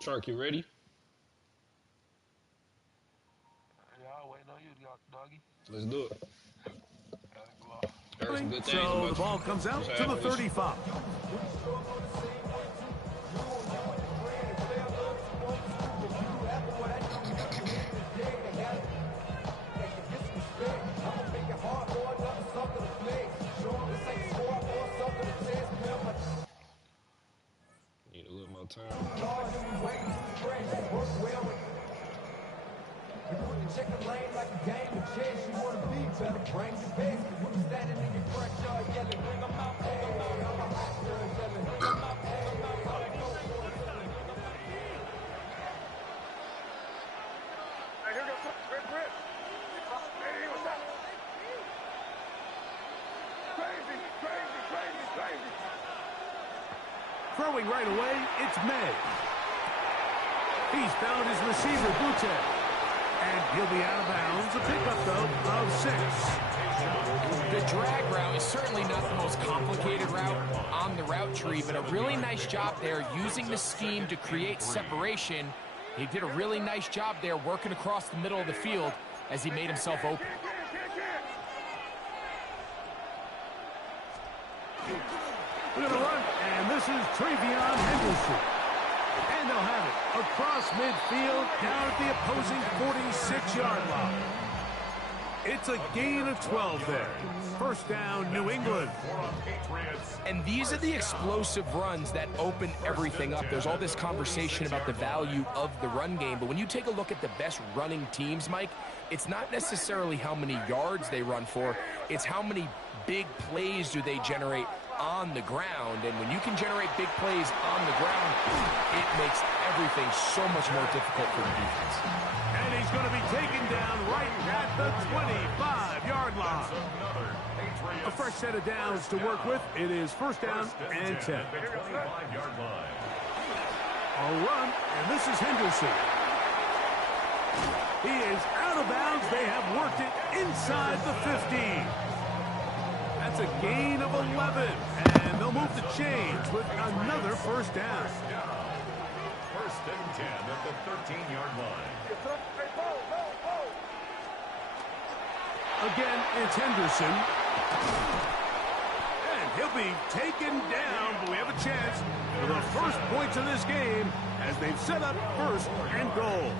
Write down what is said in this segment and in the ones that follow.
Chark, you ready? Yeah, I'll wait on you, doggy. Let's do it. Heard some good things So the about you. ball comes out What's to the happening with you? 35. Need a little more time. Check the lane like a game of chess. You wanna be better, bring your best. When you standing in your front yard yelling, bring 'em out, bring 'em out. I'm a hot girl yelling, bring 'em out, bring 'em out. All I know for is yelling, bring 'em out. Hey, here goes Rip. Hey, what's that? Crazy. Throwing right away, it's May. He's found his receiver, Butte. And he'll be out of bounds. A pickup, though, of 6. The drag route is certainly not the most complicated route on the route tree, but a really nice job there using the scheme to create separation. He did a really nice job there working across the middle of the field as he made himself open. We're going to run, and this is Travion Henderson. And they'll have it across midfield, down at the opposing 46-yard line. It's a gain of 12 there. First down, New England. And these are the explosive runs that open everything up. There's all this conversation about the value of the run game, but when you take a look at the best running teams, Mike, it's not necessarily how many yards they run for, it's how many big plays do they generate on the ground. And when you can generate big plays on the ground, it makes everything so much more difficult for the defense. And he's going to be taken down right at the 25-yard line. A fresh set of downs to work with. It is first down and 10. A run, and this is Henderson. He is out of bounds. They have worked it inside the 15. That's a gain of 11, and they'll move the chains with another first down. First and 10 at the 13-yard line. Again, it's Henderson. And he'll be taken down, but we have a chance for the first points of this game as they've set up first and goal.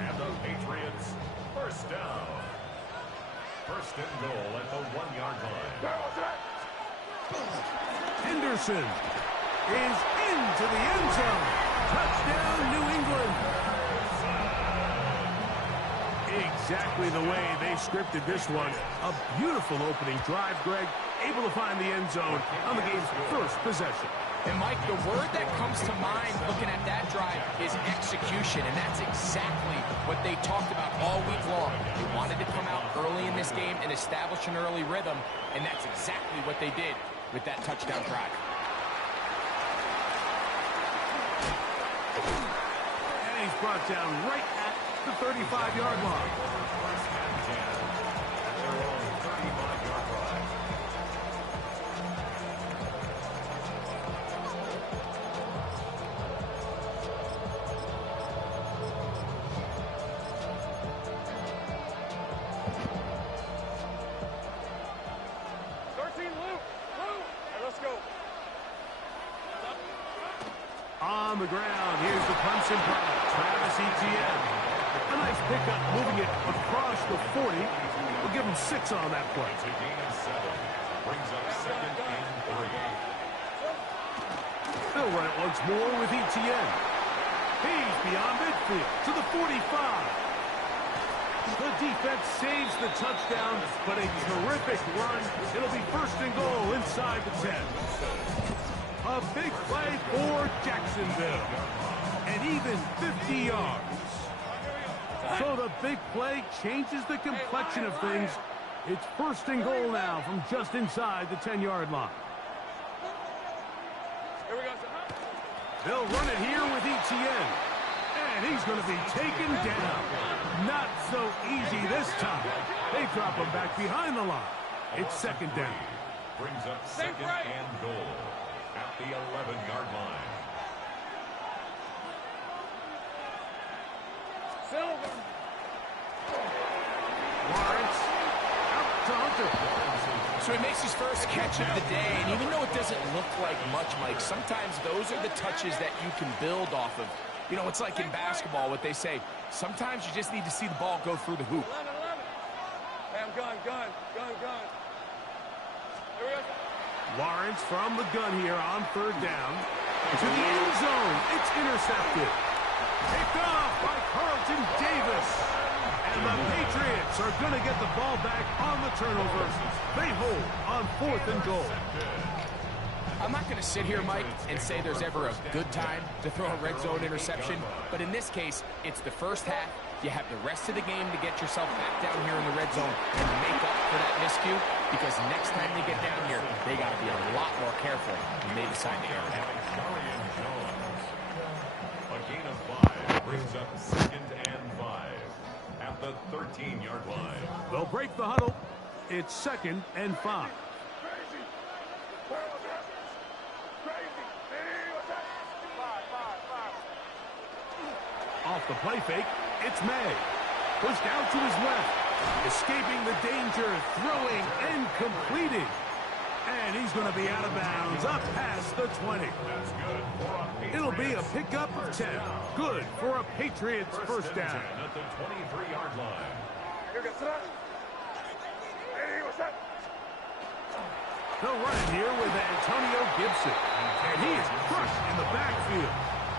And the Patriots, first down. First and goal at the 1-yard line. Henderson is into the end zone. Touchdown, New England. Exactly the way they scripted this one. A beautiful opening drive, Greg. Able to find the end zone on the game's first possession. And Mike, the word that comes to mind looking at that drive is execution, and that's exactly what they talked about all week long. They wanted to come out early in this game and establish an early rhythm, and that's exactly what they did with that touchdown drive. And he's brought down right at the 35-yard line. First and 10 at their own 35-yard line. On the ground, here's the Clemson product, Travis Etienne. A nice pickup, moving it across the 40. We'll give him 6 on that play. It's a gain of 7. Brings up second and 3. They'll run it once more with Etienne. He's beyond midfield to the 45. The defense saves the touchdown, but a terrific run. It'll be first and goal inside the 10. A big play for Jacksonville. And even 50 yards. So the big play changes the complexion of things. It's first and goal now from just inside the 10-yard line. They'll run it here with Etienne. And he's going to be taken down. Not so easy this time. They drop him back behind the line. It's second down. Brings up second and goal at the 11-yard line. Lawrence out to Hunter. So he makes his first catch of the day, and even though it doesn't look like much, Mike, sometimes those are the touches that you can build off of. You know, it's like in basketball, what they say, sometimes you just need to see the ball go through the hoop. Hey, I'm gun. Lawrence from the gun here on third down. To the end zone. It's intercepted. Picked off by Carlton Davis. And the Patriots are going to get the ball back on the turnover. They hold on 4th and goal. I'm not going to sit here, Mike, and say there's ever a good time to throw a red zone interception, but in this case, it's the first half. You have the rest of the game to get yourself back down here in the red zone and make up for that miscue, because next time they get down here, they got to be a lot more careful when they decide to air it out. A gain of 5 brings up 2nd and 5 at the 13-yard line. They'll break the huddle. It's 2nd and 5. Off the play fake, it's May. Pushed out to his left. Escaping the danger, throwing and completing. And he's going to be out of bounds, up past the 20. That's good for a Patriots. It'll be a pickup of 10. Good for a Patriots first down. At the 23-yard line. They'll run it here with Antonio Gibson. And he is crushed in the backfield.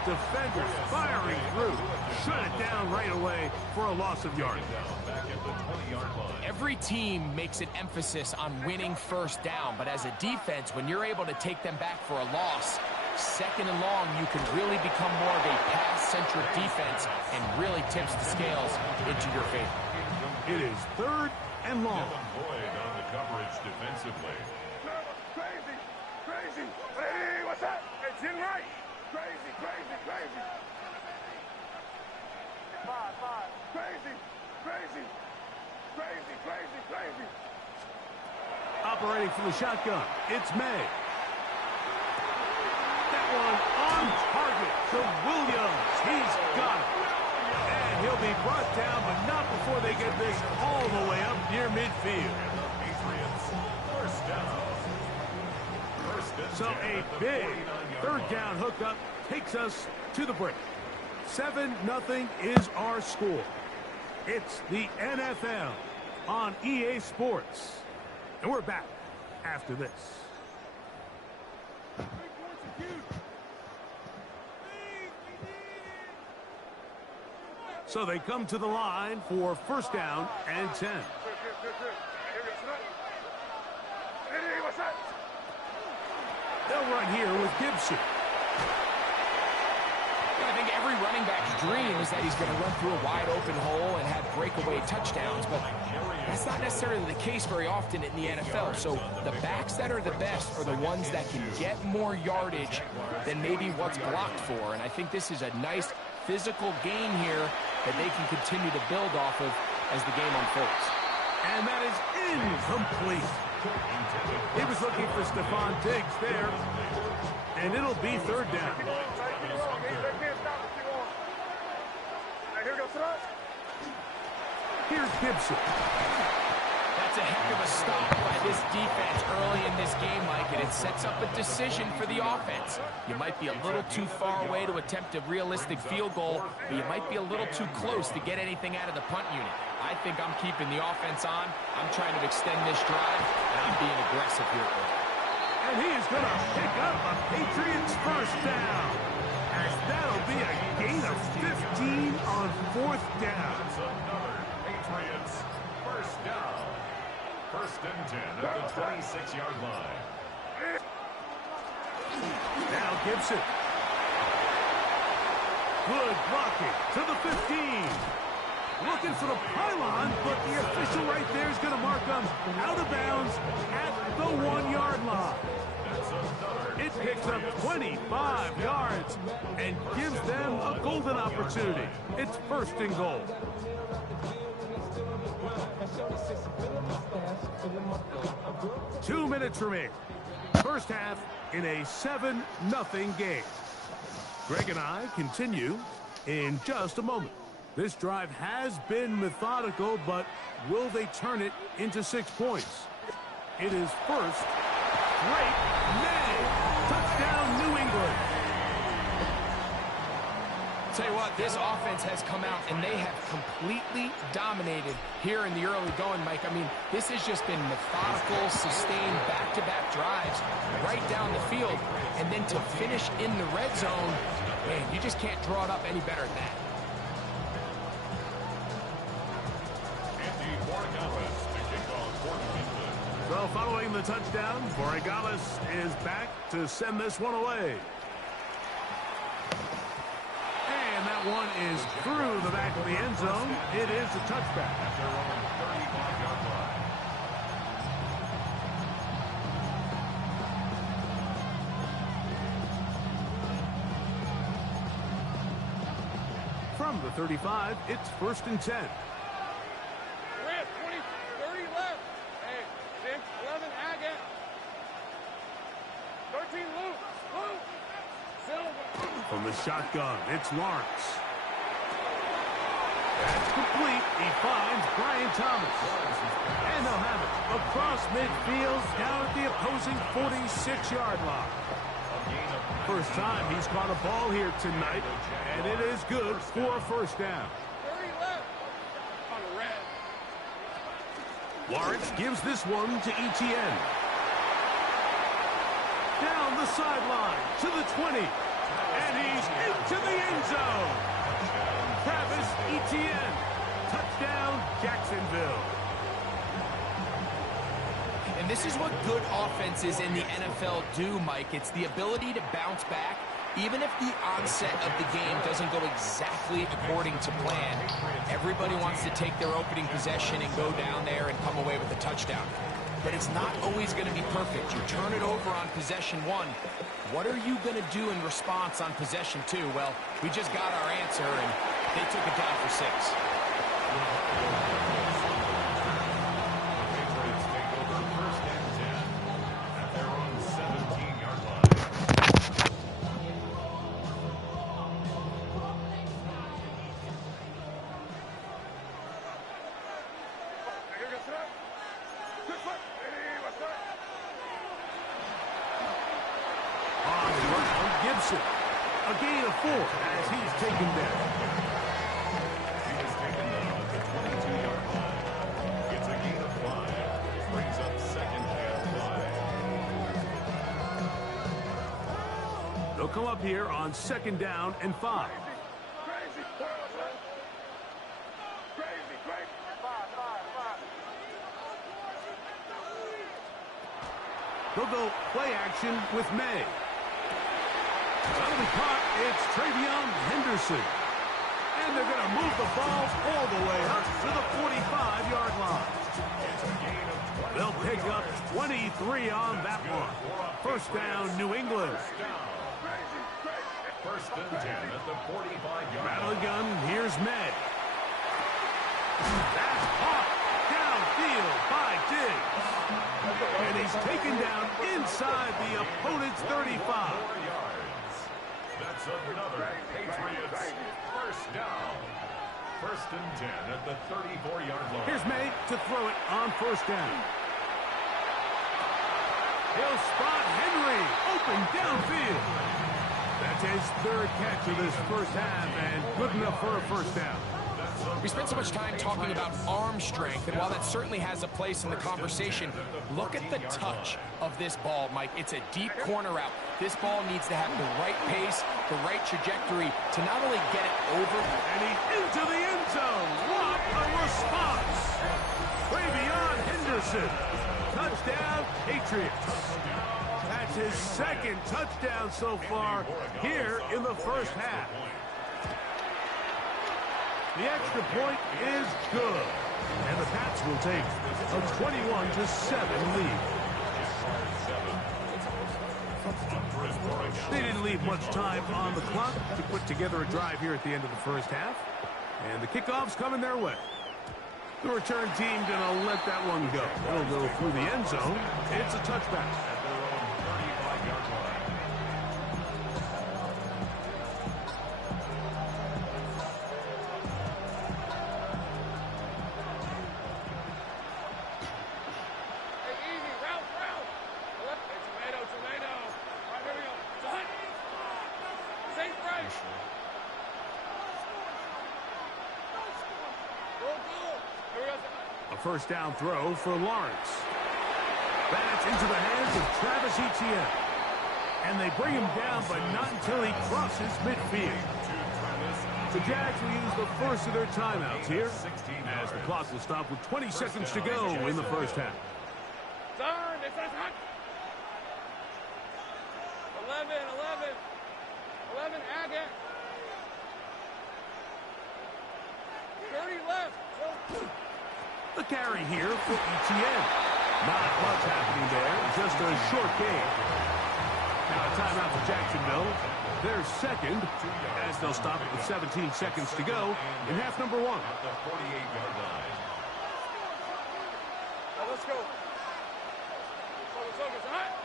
Defenders firing through. Shut it down right away for a loss of yardage. Back at the 20-yard line. Every team makes an emphasis on winning first down, but as a defense, when you're able to take them back for a loss, 2nd and long, you can really become more of a pass-centric defense and really tips the scales into your favor. It is 3rd and long. Boyd on the coverage defensively. Crazy. Hey, what's that? It's in right. Crazy. Five. Crazy. Operating from the shotgun, it's May. That one on target to Williams. He's got it. And he'll be brought down, but not before they get this all the way up near midfield. Patriots first down. So a big 3rd down hookup takes us to the break. 7-0 is our score. It's the NFL on EA Sports. And we're back after this. So they come to the line for first down and 10. They'll run here with Gibson. I think every running back's dream is that he's going to run through a wide open hole and have breakaway touchdowns, but that's not necessarily the case very often in the NFL. So the backs that are the best are the ones that can get more yardage than maybe what's blocked for, and I think this is a nice physical gain here that they can continue to build off of as the game unfolds. And that is incomplete. He was looking for Stephon Diggs there, and it'll be 3rd down. Here's Gibson. That's a heck of a stop by this defense early in this game, Mike, and it sets up a decision for the offense. You might be a little too far away to attempt a realistic field goal, but you might be a little too close to get anything out of the punt unit. I think I'm keeping the offense on. I'm trying to extend this drive, and I'm being aggressive here. And he is going to pick up a Patriots first down, as that'll be a gain of 15 on 4th down. That's another Patriots first down. 1st and 10 at the 26-yard line. Now Gibson. Good blocking to the 15. Looking for the pylon, but the official right there is going to mark them out of bounds at the 1-yard line. It picks up 25 yards and gives them a golden opportunity. It's 1st and goal. Two minutes remain. First half in a 7-0 game. Greg and I continue in just a moment. This drive has been methodical, but will they turn it into 6 points? It is first. Great. May. Touchdown, New England. Tell you what, this offense has come out and they have completely dominated here in the early going, Mike. I mean, this has just been methodical, sustained, back-to-back drives right down the field. And then to finish in the red zone, man, you just can't draw it up any better than that. So following the touchdown, Borregales is back to send this one away. And that one is through the back of the end zone. It is a touchback. At their own 35-yard line. From the 35, it's 1st and 10. We have 20, 30 left. Hey, 6, 11, Agate. 13, Luke. Luke. Silver. From the shotgun, it's Lawrence. That's complete. He finds Brian Thomas. And they'll have it across midfield down at the opposing 46-yard line. First time he's caught a ball here tonight, and it is good for a first down. 30 left. On the red. Lawrence gives this one to Etienne. Down the sideline to the 20. And he's into the end zone. Travis Etienne. Touchdown, Jacksonville. And this is what good offenses in the NFL do, Mike. It's the ability to bounce back, even if the onset of the game doesn't go exactly according to plan. Everybody wants to take their opening possession and go down there and come away with a touchdown. But it's not always going to be perfect. You turn it over on possession 1. What are you going to do in response on possession 2? Well, we just got our answer, and they took it down for 6. A gain of 4 as he's taken down. He has taken down at the 22-yard line. It's a gain of 5. Brings up 2nd and 5. They'll come up here on 2nd down and 5. Crazy. Crazy. 5. They'll go play action with May. That'll be caught. It's Travion Henderson. And they're going to move the ball all the way up to the 45-yard line. They'll pick up 23 on that one. First down, New England. First and 10 at the 45-yard line. Battle gun, here's May. That's caught downfield by Diggs. And he's taken down inside the opponent's 35. That's another Patriots first down. First and 10 at the 34-yard line. Here's May to throw it on first down. He'll spot Henry open downfield. That's his 3rd catch of this first half and good enough for a first down. We spent so much time talking about arm strength, and while that certainly has a place in the conversation, look at the touch of this ball, Mike. It's a deep corner route. This ball needs to have the right pace, the right trajectory to not only get it over. And he's into the end zone. What a response. Travion Henderson. Touchdown, Patriots. That's his 2nd touchdown so far here in the first half. The extra point is good. And the Pats will take a 21-7 lead. They didn't leave much time on the clock to put together a drive here at the end of the first half. And the kickoff's coming their way. The return team gonna let that one go. It'll go through the end zone. It's a touchback. At their own 35-yard line. A first down throw for Lawrence. That's into the hands of Travis Etienne. And they bring him down, but not until he crosses midfield. The Jags will use the first of their timeouts here, as the clock will stop with 20 seconds to go in the first half. 11, Agate. 30 left. The carry here for Etienne. Not much happening there, just a short game. Now a timeout for Jacksonville. Their second, as they'll stop it with 17 seconds to go in half number 1. At the 48-yard line. Let's go. Focus. Hot.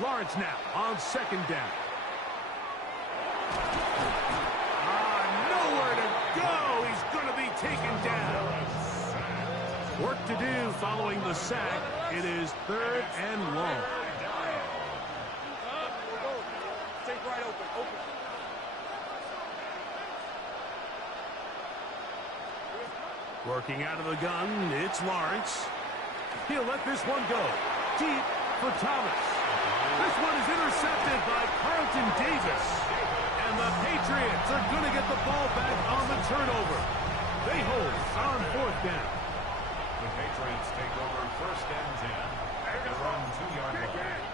Lawrence now on second down. Nowhere to go. He's going to be taken down. Work to do following the sack. It is third and long. Take right open. Working out of the gun, it's Lawrence. He'll let this one go. Deep for Thomas. This one is intercepted by Carlton Davis. And the Patriots are going to get the ball back on the turnover. They hold on fourth down. The Patriots take over first and 10 at their own 2-yard line.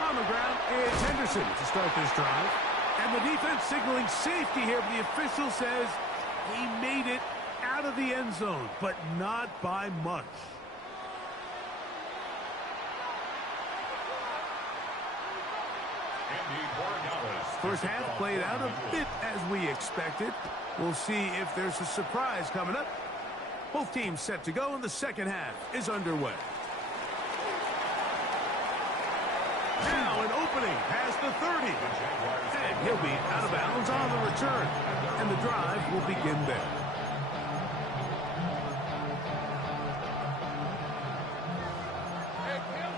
On the ground is Henderson to start this drive. And the defense signaling safety here, but the official says he made it out of the end zone, but not by much. First half played out a bit as we expected. We'll see if there's a surprise coming up. Both teams set to go, and the second half is underway. Now an opening past the 30. And he'll be out of bounds on the return. And the drive will begin there. Hey, Kim.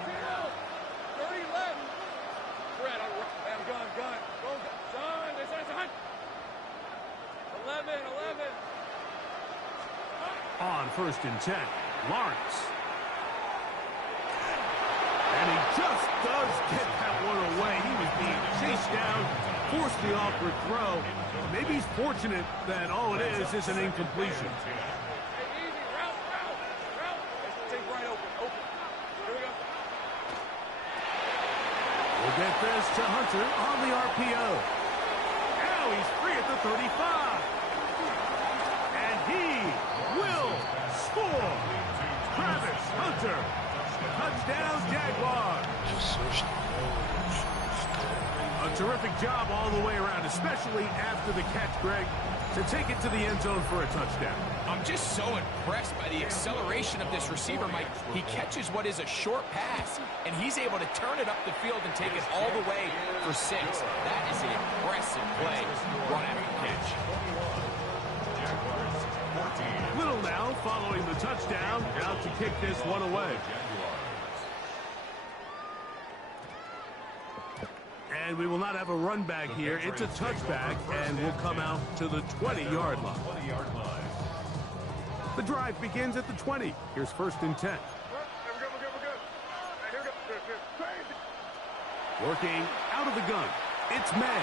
30 left. Brett, I'm gun. Son, this is a hunt. 11. On first and 10, Lawrence. And he just does get that one away. He was being chased down, forced the awkward throw. Maybe he's fortunate that all it is an incompletion. Hey, easy. Route. Take right open. Here we go. We'll get this to Hunter on the RPO. Now he's free at the 35. And he will score. Travis Hunter. Touchdown, Jaguars. A terrific job all the way around, especially after the catch, Greg, to take it to the end zone for a touchdown. I'm just so impressed by the acceleration of this receiver, Mike. He catches what is a short pass, and he's able to turn it up the field and take it all the way for 6. That is an impressive play, run after catch. Little now following the touchdown, out to kick this one away. And we will not have a run back here. It's a touchback, and we'll come out to the 20-yard line. The drive begins at the 20. Here's first and 10. We're good. Hey, here we go. Crazy. Working out of the gun. It's May.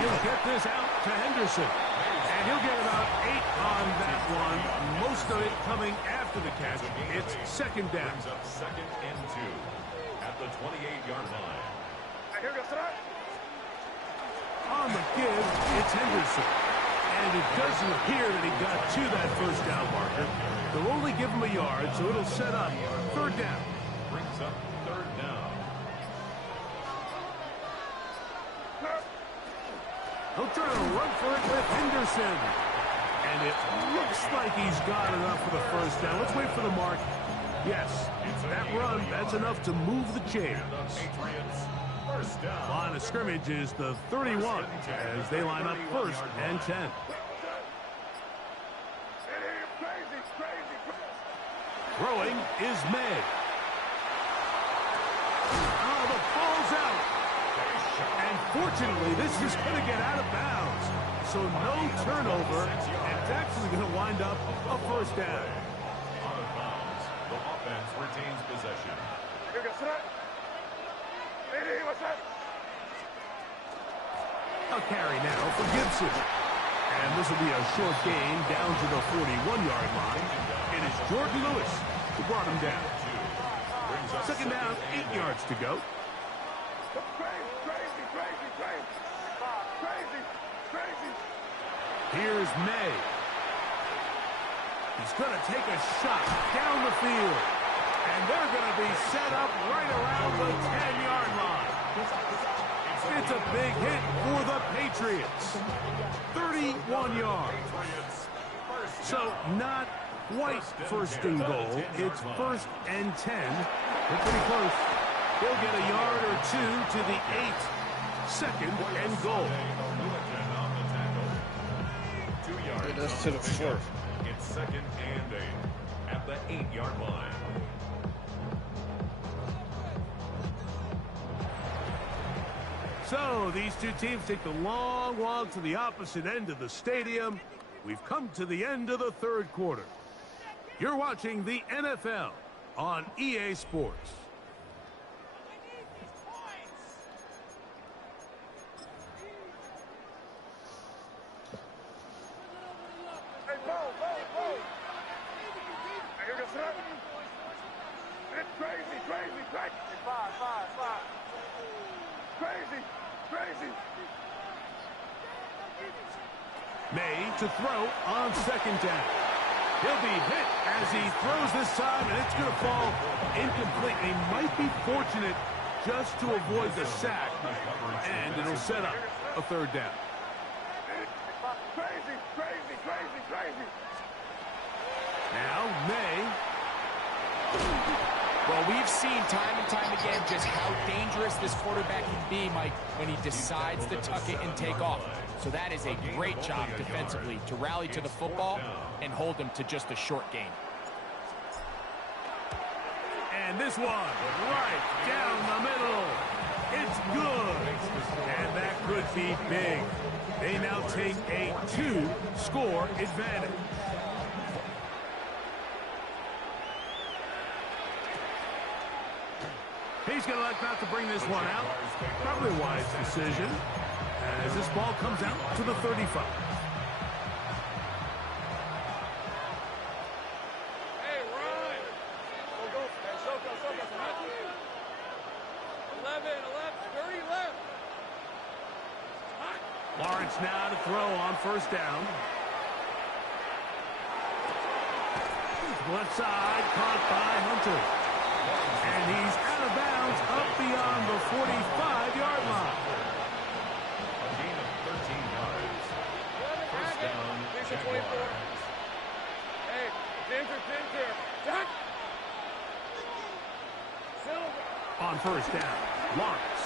He'll get this out to Henderson. And he'll get about 8 on that one. Most of it coming after the catch. It's second down. Brings up second and 2 at the 28-yard line. Here we go, start. On the give, it's Henderson. And it doesn't appear that he got to that first down marker. They'll only give him a yard, so it'll set up third down. Brings up third down. He'll try to run for it with Henderson. And it looks like he's got enough for the first down. Let's wait for the mark. Yes, that run, that's enough to move the chains. First down. Line of scrimmage is the 31 as they line up first and 10. Throwing is May. Oh, the ball's out. And fortunately, this is going to get out of bounds. so no turnover, and it's actually going to wind up a first down. Out of bounds. The offense retains possession. A carry now for Gibson. And this will be a short gain down to the 41-yard line. It is Jordan Lewis who brought him down. Second down, 8 yards to go. Here's May. He's going to take a shot down the field. And they're going to be set up right around the 10-yard line. It's a big hit for the Patriots. 31 yards. So not quite first and goal. It's first and 10. They're pretty close. He'll get a yard or two to the 8. Second and goal. Get us to the 4th. It's second and 8 at the 8-yard line. So these two teams take the long walk to the opposite end of the stadium. We've come to the end of the third quarter. You're watching the NFL on EA Sports. May to throw on second down. He'll be hit as he throws this time, and it's going to fall incomplete. He might be fortunate just to avoid the sack, and it'll set up a third down. Now May. Well, we've seen time and time again just how dangerous this quarterback can be, Mike, when he decides to tuck it and take off. So that is a great job defensively to rally to the football and hold him to just a short gain. And this one right down the middle. It's good. And that could be big. They now take a 2-score advantage. He's going to like not to bring this one out. Probably a wise decision as this ball comes out to the 35. Hey, run! Go. 11, 30 left. Lawrence now to throw on first down. Left side, caught by Hunter. And he's out of bounds up beyond the 45-yard line. A gain of 13 yards. First down, Jaguars. Hey, James are pinned here. Jack! Silver. On first down, Lawrence.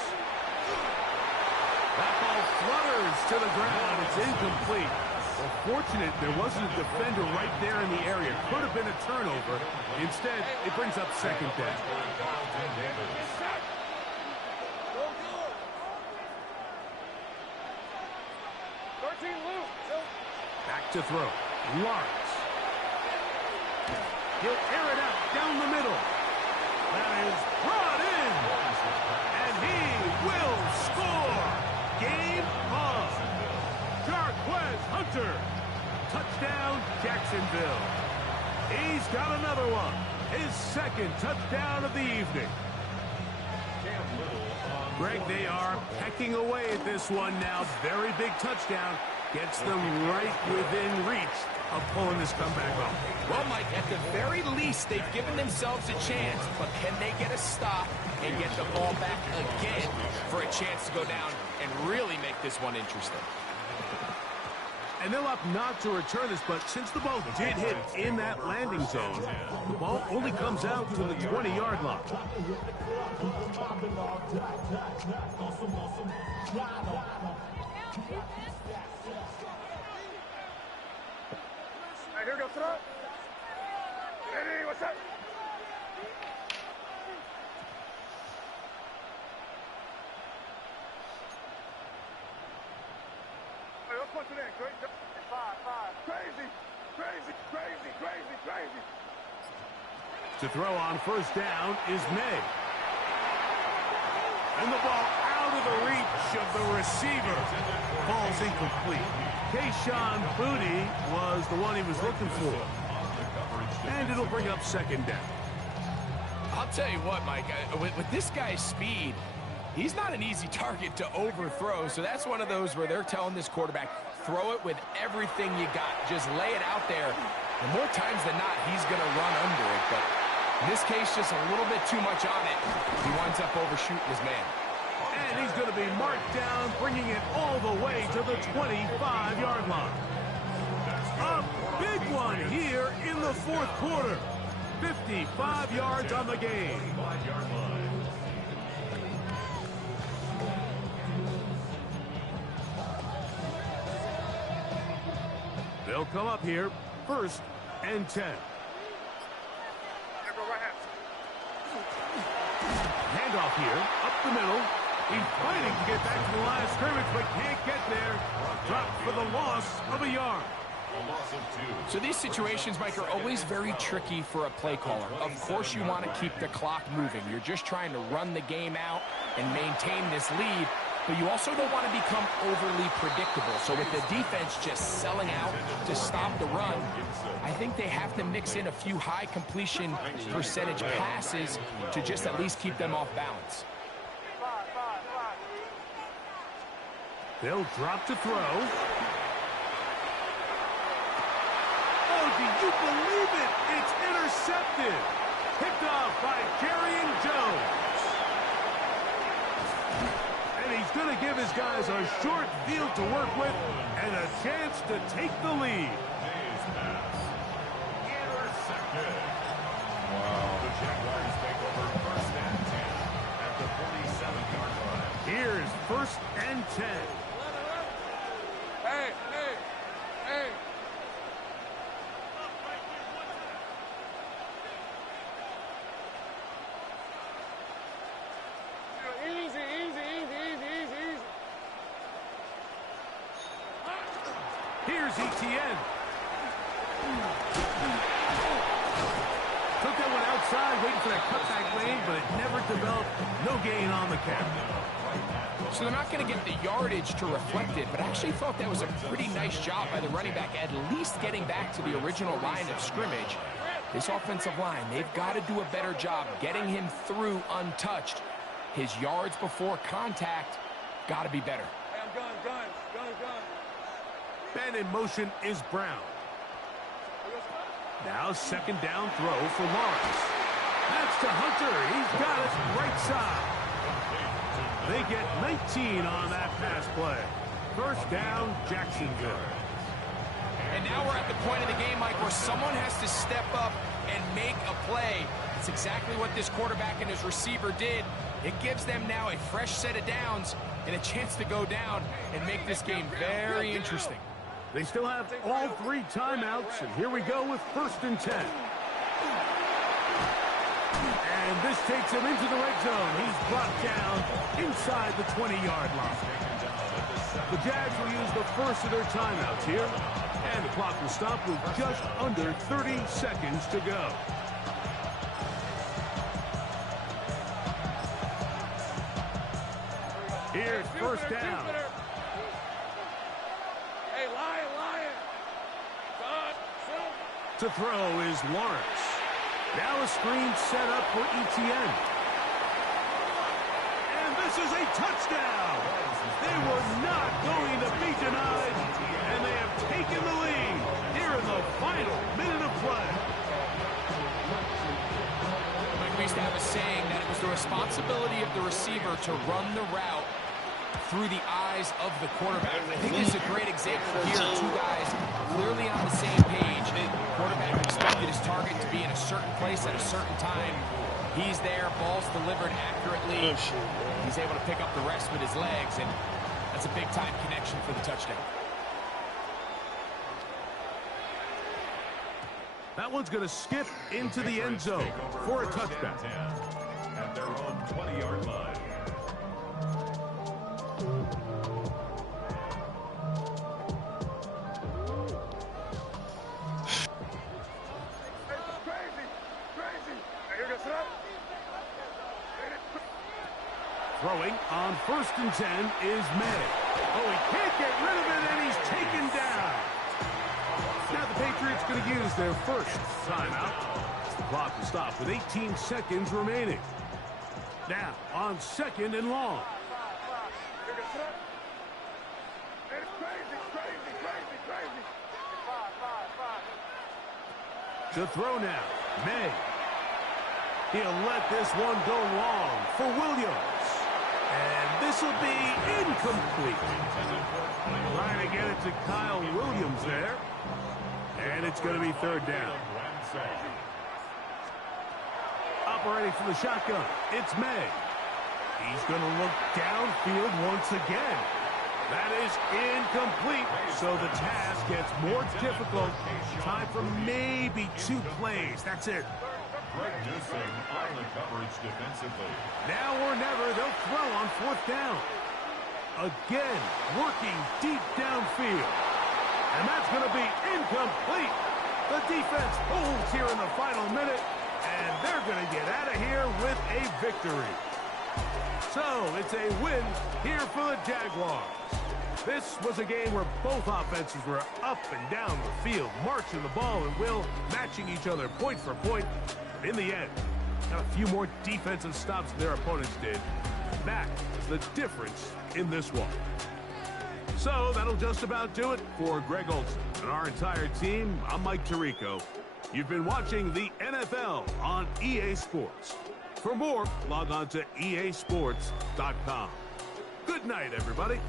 That ball flutters to the ground. It's incomplete. Well, fortunate there wasn't a defender right there in the area. Could have been a turnover. Instead, it brings up second down. 13 loose. Back to throw. Lawrence. He'll air it out down the middle. That is brought in. And he will score. Game on. Jarquez Hunter. Touchdown, Jacksonville. He's got another one. His second touchdown of the evening. Greg, they are pecking away at this one now. Very big touchdown. Gets them right within reach of pulling this comeback off. Well, Mike, at the very least, they've given themselves a chance. But can they get a stop and get the ball back again for a chance to go down and really make this one interesting? And they'll opt not to return this, but since the ball did hit in that landing zone, the ball only comes out to the 20-yard line. Hey, here goes throw. Hey, what's up? Hey, let's punch it in, quick. To throw on first down is May. And the ball out of the reach of the receiver. Falls incomplete. Kayshawn Booty was the one he was looking for. And it'll bring up second down. I'll tell you what, Mike, with this guy's speed, he's not an easy target to overthrow. So that's one of those where they're telling this quarterback, throw it with everything you got. Just lay it out there. And more times than not, he's going to run under it. But in this case, just a little bit too much on it. He winds up overshooting his man. And he's going to be marked down, bringing it all the way to the 25-yard line. A big one here in the fourth quarter. 55 yards on the game. They'll come up here, 1st and 10. Handoff here, up the middle. He's fighting to get back to the line of scrimmage, but can't get there. Dropped for the loss of a yard. So these situations, Mike, are always very tricky for a play caller. Of course you want to keep the clock moving. You're just trying to run the game out and maintain this lead, but you also don't want to become overly predictable. So with the defense just selling out to stop the run, I think they have to mix in a few high completion percentage passes to just at least keep them off balance. They'll drop to throw. Oh, do you believe it? It's intercepted. Picked off by Jerry Jones. And he's going to give his guys a short field to work with and a chance to take the lead. Intercepted. Wow. The Jaguars take over 1st and 10 at the 47-yard line. Here's 1st and 10. Hey. Easy. Here's ETN. Took that one outside, waiting for that cutback lane, but it never developed. No gain on the catch. So they're not going to get the yardage to reflect it, but I actually thought that was a pretty nice job by the running back, at least getting back to the original line of scrimmage. This offensive line, they've got to do a better job getting him through untouched. His yards before contact got to be better. Hey, I'm gun. Man in motion is Brown. Now 2nd down throw for Lawrence. That's to Hunter. He's got it right side. They get 19 on that pass play. 1st down, Jacksonville. And now we're at the point of the game, Mike, where someone has to step up and make a play. It's exactly what this quarterback and his receiver did. It gives them now a fresh set of downs and a chance to go down and make this game very interesting. They still have all 3 timeouts, and here we go with 1st and 10. And this takes him into the red zone. He's brought down inside the 20-yard line. The Jags will use the first of their timeouts here, and the clock will stop with just under 30 seconds to go. Here's 1st down. Hey, Lion. To throw is Lawrence. Now a screen set up for ETN. And this is a touchdown. They were not going to be denied, and they have taken the lead here in the final minute of play. Like we used to have a saying that it was the responsibility of the receiver to run the route through the eyes of the quarterback. I think this is a great example here. 2 guys clearly on the same page. The quarterback expected his target to be in a certain place at a certain time. He's there, ball's delivered accurately. He's able to pick up the rest with his legs, and that's a big-time connection for the touchdown. That one's going to skip into the end zone for a touchdown. At their own 20-yard line. Throwing on 1st and 10 is May. Oh, he can't get rid of it, and he's taken down. Now the Patriots going to use their first timeout. The clock will stop with 18 seconds remaining. Now on 2nd and long. To throw now, May. He'll let this one go long for Williams. And this will be incomplete. Trying to get it to Kyle Williams there. And it's going to be 3rd down. Operating from the shotgun, it's May. He's going to look downfield once again. That is incomplete, so the task gets more difficult. Time for maybe 2 plays. That's it. Reducing on the coverage defensively. Now or never, they'll throw on 4th down. Again, working deep downfield. And that's going to be incomplete. The defense holds here in the final minute, and they're going to get out of here with a victory. So, it's a win here for the Jaguars. This was a game where both offenses were up and down the field, marching the ball and will, matching each other point for point. In the end, got a few more defensive stops than their opponents did. That is the difference in this one. So that'll just about do it for Greg Olson and our entire team. I'm Mike Tirico. You've been watching the NFL on EA Sports. For more, log on to easports.com. Good night, everybody.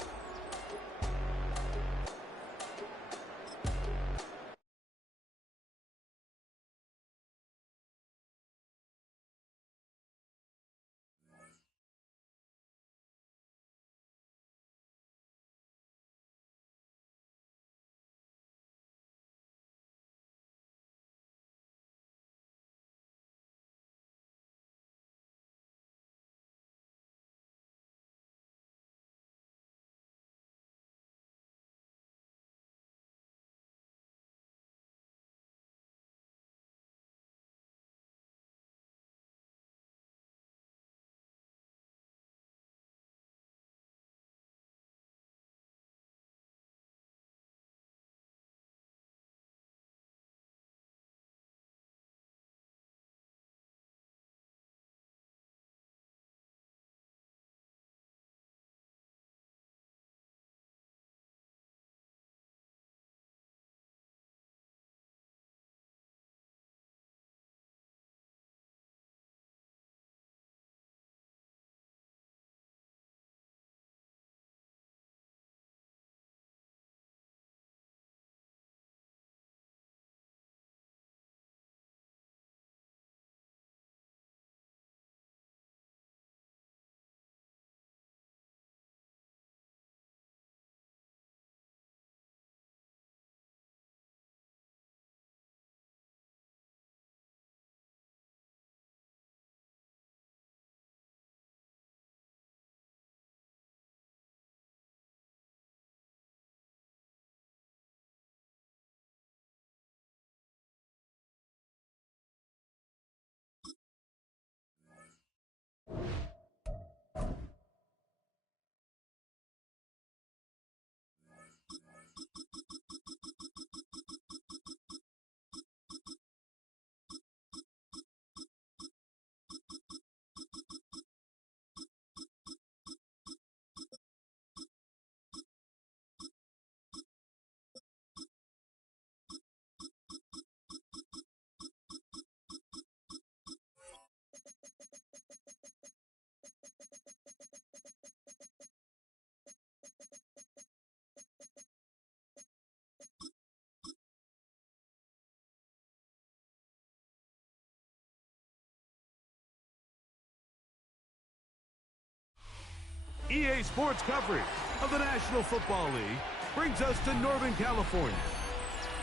EA Sports coverage of the National Football League brings us to Northern California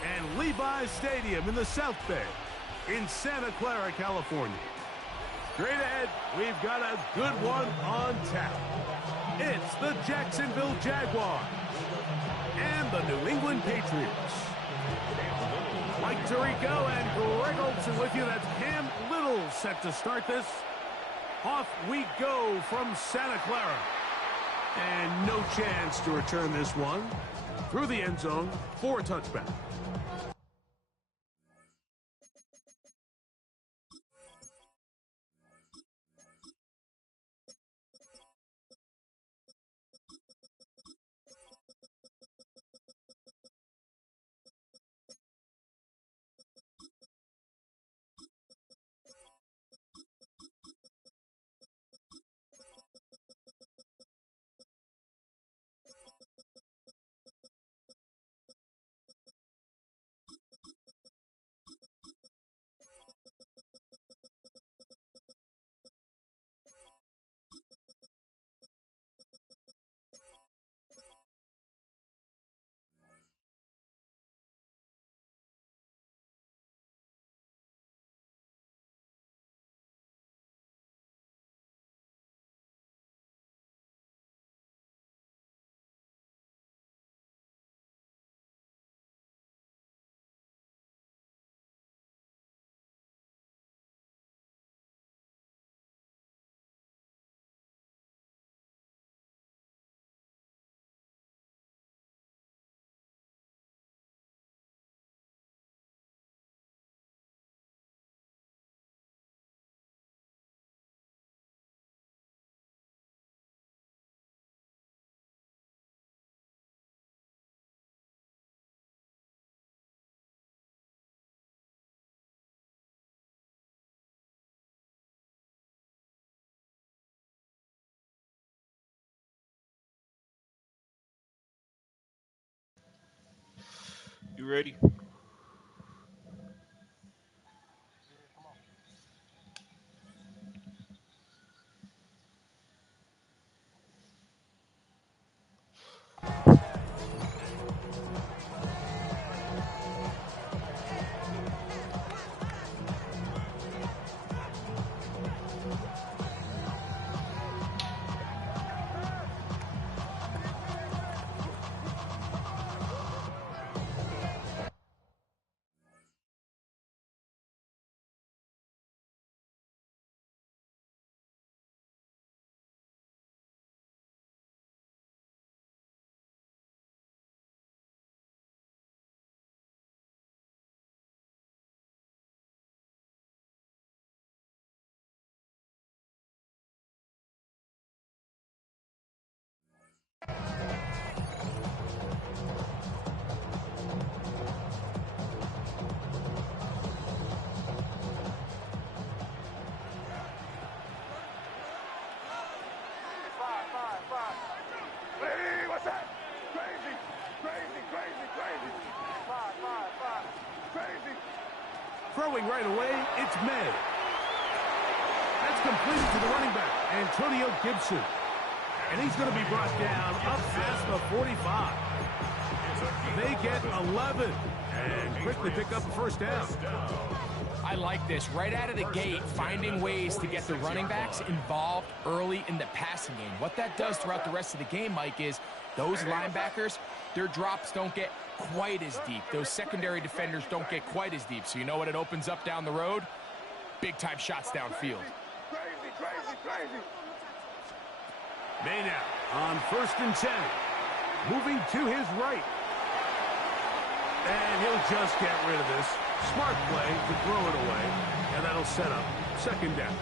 and Levi's Stadium in the South Bay in Santa Clara, California. Straight ahead, we've got a good one on tap. It's the Jacksonville Jaguars and the New England Patriots. Mike Tirico and Greg Olson with you. That's Cam Little set to start this. Off we go from Santa Clara. And no chance to return this one. Through the end zone for a touchback. You ready? Throwing right away, it's May. That's completed to the running back, Antonio Gibson. And he's going to be brought down up past the 45. They get 11 and quickly pick up a first down. I like this. Right out of the gate, finding ways to get the running backs involved early in the passing game. What that does throughout the rest of the game, Mike, is those linebackers, their drops don't get quite as deep. Those secondary defenders don't get quite as deep. So you know what it opens up down the road? Big-time shots downfield. Crazy. May now on 1st and 10. Moving to his right. And he'll just get rid of this. Smart play to throw it away. And that'll set up 2nd down.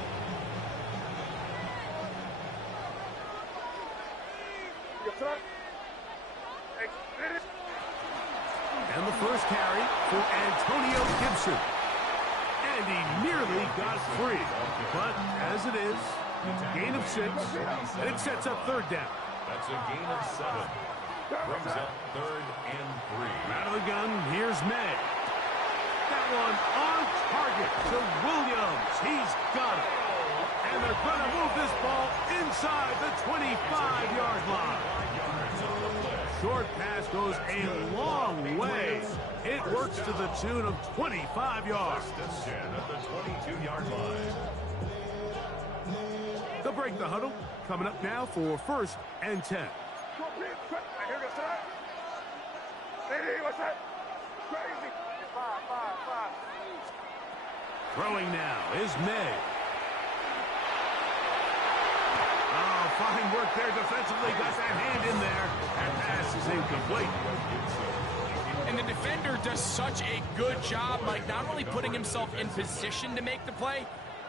And the first carry for Antonio Gibson. And he nearly got free. But as it is, gain of 6. And it sets up 3rd down. That's a gain of 7. Brings up 3rd and 3. Out of the gun, here's May. That one on target to Williams. He's got it. And they're going to move this ball inside the 25-yard line. Short pass goes a long way. It works to the tune of 25 yards. First and 10 at the 22-yard line. They'll break the huddle. Coming up now for 1st and 10. Throwing now is May. there defensively, got that hand in there, and pass is incomplete. And the defender does such a good job, Mike, not only putting himself in position to make the play,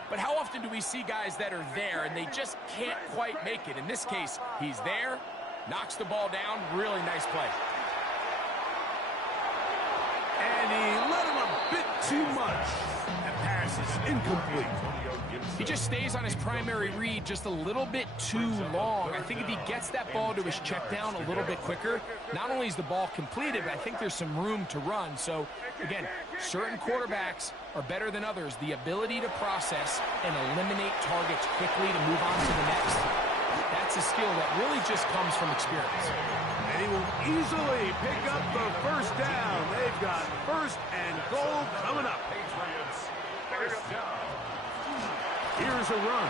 but how often do we see guys that are there and they just can't quite make it? In this case, he's there, knocks the ball down, really nice play. And he let him a bit too much. That pass is incomplete. He just stays on his primary read just a little bit too long. I think if he gets that ball to his check down a little bit quicker, not only is the ball completed, but I think there's some room to run. So, again, certain quarterbacks are better than others. The ability to process and eliminate targets quickly to move on to the next, that's a skill that really just comes from experience. And he will easily pick up the first down. They've got first and goal coming up. Patriots, first down. Here's a run.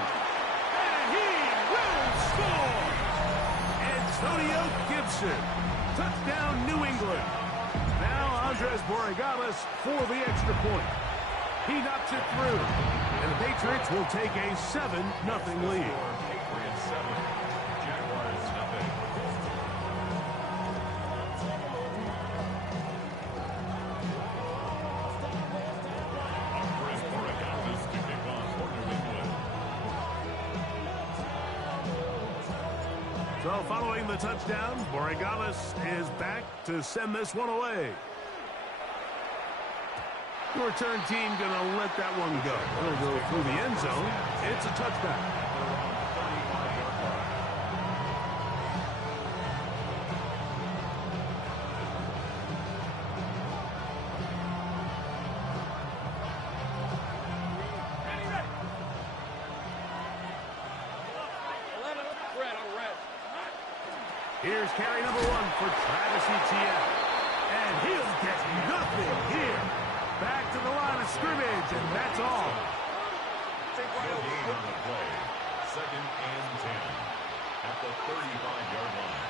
And he will score! Antonio Gibson. Touchdown, New England. Now Andres Borregales for the extra point. He knocks it through. And the Patriots will take a 7-0 lead. Patriots 7, Jaguars nothing. Andres Borregales to kick off for New England. So following the touchdown, Borregales is back to send this one away. The return team going to let that one go. It'll go through the end zone. It's a touchback. Here's carry number 1 for Travis Etienne. And he'll get nothing here. Back to the line of scrimmage, and that's all. Gain on the play. 2nd and 10 at the 35-yard line.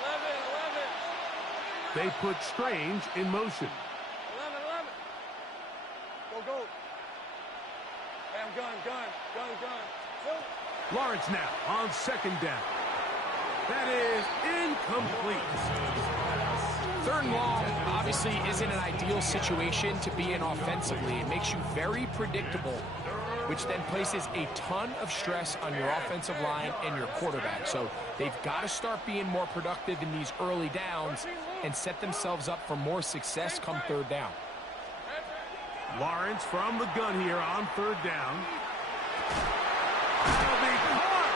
11. They put Strange in motion. 11. Go, go. Hey, I'm gun. Go. Lawrence now on 2nd down. That is incomplete. 3rd and long obviously isn't an ideal situation to be in offensively. It makes you very predictable, which then places a ton of stress on your offensive line and your quarterback. So they've got to start being more productive in these early downs and set themselves up for more success come 3rd down. Lawrence from the gun here on 3rd down. That'll be caught.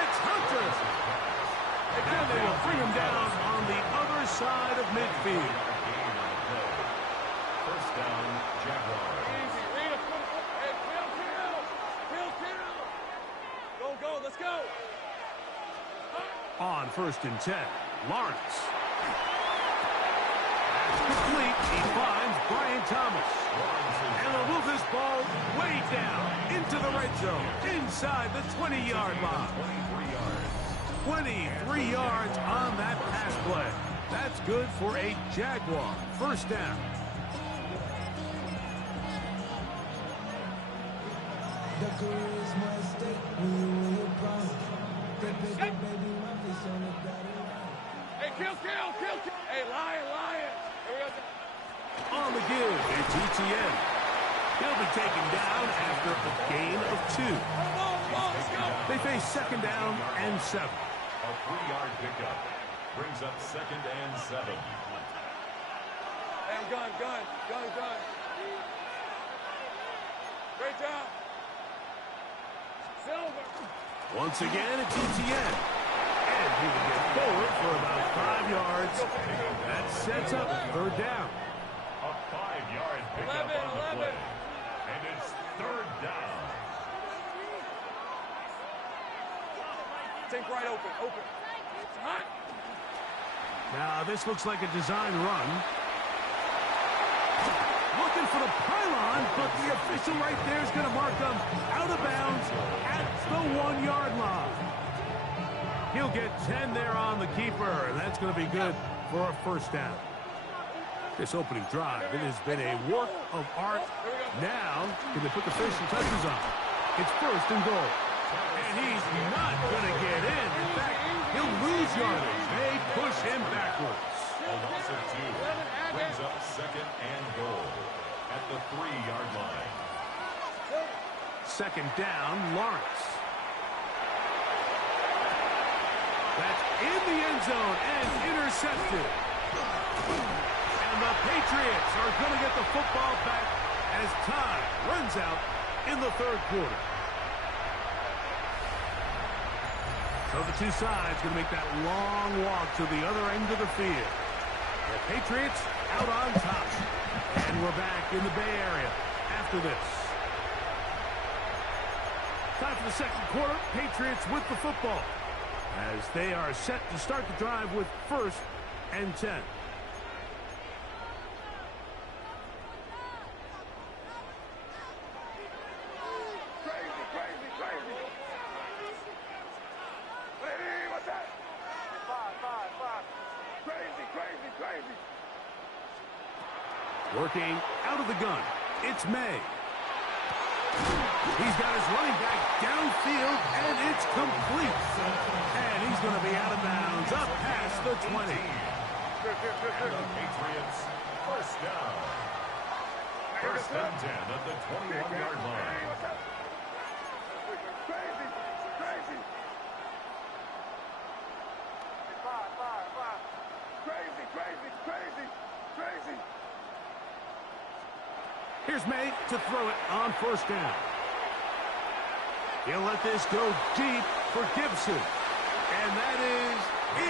It's Hunter. And they will bring him down on the other side of midfield. First down, Jaguars. Easy. Read it. Hey, kill. Go. Let's go. On 1st and 10, Lawrence. That's complete. He finds Brian Thomas. And they'll move this ball way down into the red zone, inside the 20-yard line. 23 yards on that pass play. That's good for a Jaguar first down. Hey, kill. Hey, lion. Here we go. On the give, it's Etienne. He'll be taken down after a gain of 2. Ball, let's go. They face 2nd down and 7. A 3-yard pickup brings up 2nd and 7. Hey, I'm gun. Great job. Silver. Once again, it's Etienne. And he will get forward for about 5 yards. That sets up 3rd down. A 5-yard pickup on the play. And it's 3rd down. Think right open. It's hot. Now, this looks like a design run. Looking for the pylon, but the official right there is going to mark them out of bounds at the 1-yard line. He'll get 10 there on the keeper, and that's going to be good for a first down. This opening drive, it has been a work of art. Now, can they put the finishing touches on? It's 1st and goal. And he's not going to get in. In fact, he'll lose yardage. They push him backwards. A loss of 2 brings up second and goal at the 3-yard line. Second down, Lawrence. That's in the end zone and intercepted. And the Patriots are going to get the football back as time runs out in the third quarter. So the two sides going to make that long walk to the other end of the field. The Patriots out on top. And we're back in the Bay Area after this. Time for the second quarter. Patriots with the football as they are set to start the drive with 1st and 10. Working out of the gun, it's May. He's got his running back downfield, and it's complete. And he's going to be out of bounds up past the 20. And the Patriots, first down. 1st and 10 at the 21-yard line. Crazy. Here's May to throw it on 1st down. He'll let this go deep for Gibson. And that is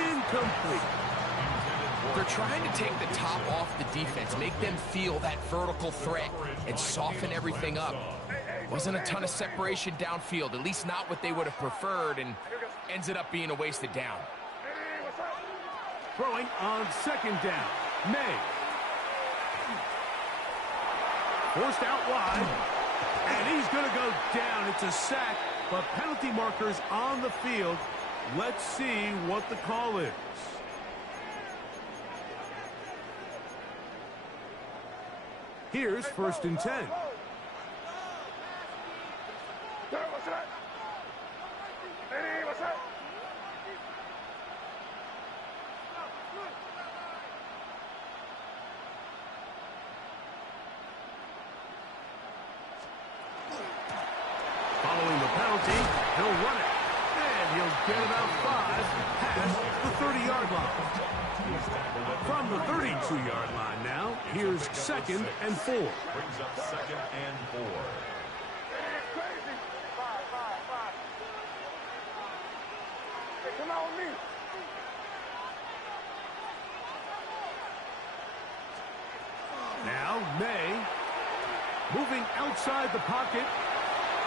incomplete. They're trying to take the top off the defense, make them feel that vertical threat, and soften everything up. Wasn't a ton of separation downfield, at least not what they would have preferred, and ends it up being a wasted down. Throwing on 2nd down. May. Forced out wide. And he's going to go down. It's a sack, but penalty markers on the field. Let's see what the call is. Here's 1st and 10. Following the penalty, he'll run it. And he'll get about 5 past the 30-yard line. From the 32-yard line now, here's 2nd and 4. Brings up 2nd and 4. Come on, me. Now, May, moving outside the pocket.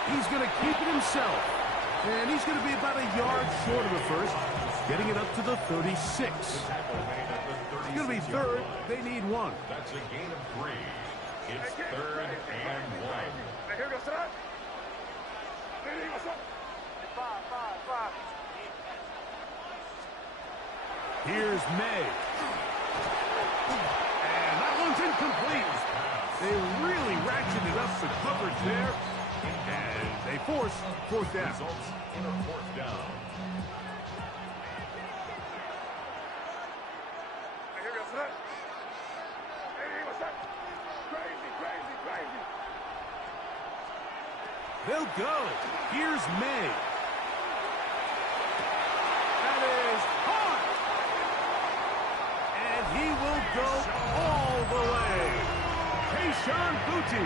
He's going to keep it himself. And he's going to be about a yard short of the first, getting it up to the 36. It's going to be 3rd. They need 1. That's a gain of 3. It's 3rd and 1. Here's May. And that one's incomplete. They really ratcheted up the coverage there. And they force 4th down. Results in a 4th down. They'll go. Here's May. That is hard. And he will go all the way. Tayshaun Boutte.